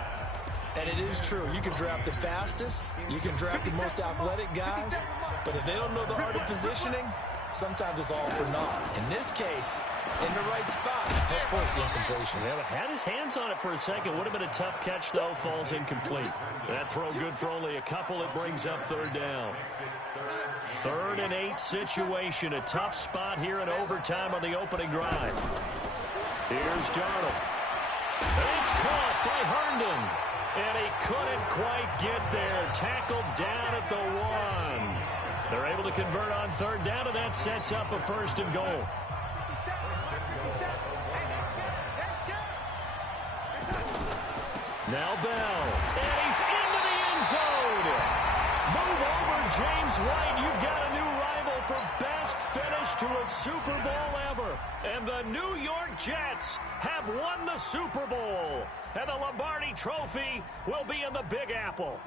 And it is true. You can draft the fastest. You can draft the most athletic guys. But if they don't know the art of positioning, sometimes it's all for naught. In this case, in the right spot, help force the incompletion. Yeah, but had his hands on it for a second. Would have been a tough catch, though. Falls incomplete. That throw good for only a couple. It brings up third down. 3rd and 8 situation. A tough spot here in overtime on the opening drive. Here's Darnold. It's caught by Herndon. And he couldn't quite get there. Tackled down at the 1. They're able to convert on 3rd down, and that sets up a 1st and goal. Now Bell. And he's into the end zone. Move over, James White. You've got a new rival for best finish to a Super Bowl ever. And the New York Jets have won the Super Bowl. And the Lombardi Trophy will be in the Big Apple.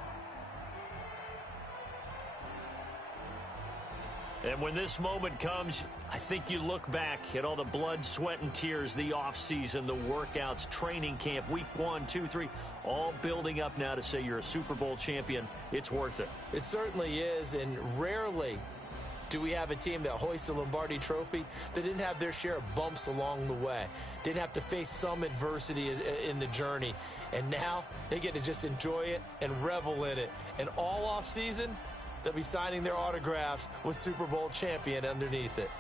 And when this moment comes, I think you look back at all the blood, sweat, and tears, the offseason, the workouts, training camp, week 1, 2, 3, all building up now to say you're a Super Bowl champion. It's worth it. It certainly is, and rarely do we have a team that hoists a Lombardi Trophy that didn't have their share of bumps along the way, didn't have to face some adversity in the journey, and now they get to just enjoy it and revel in it. And all offseason, they'll be signing their autographs with Super Bowl champion underneath it.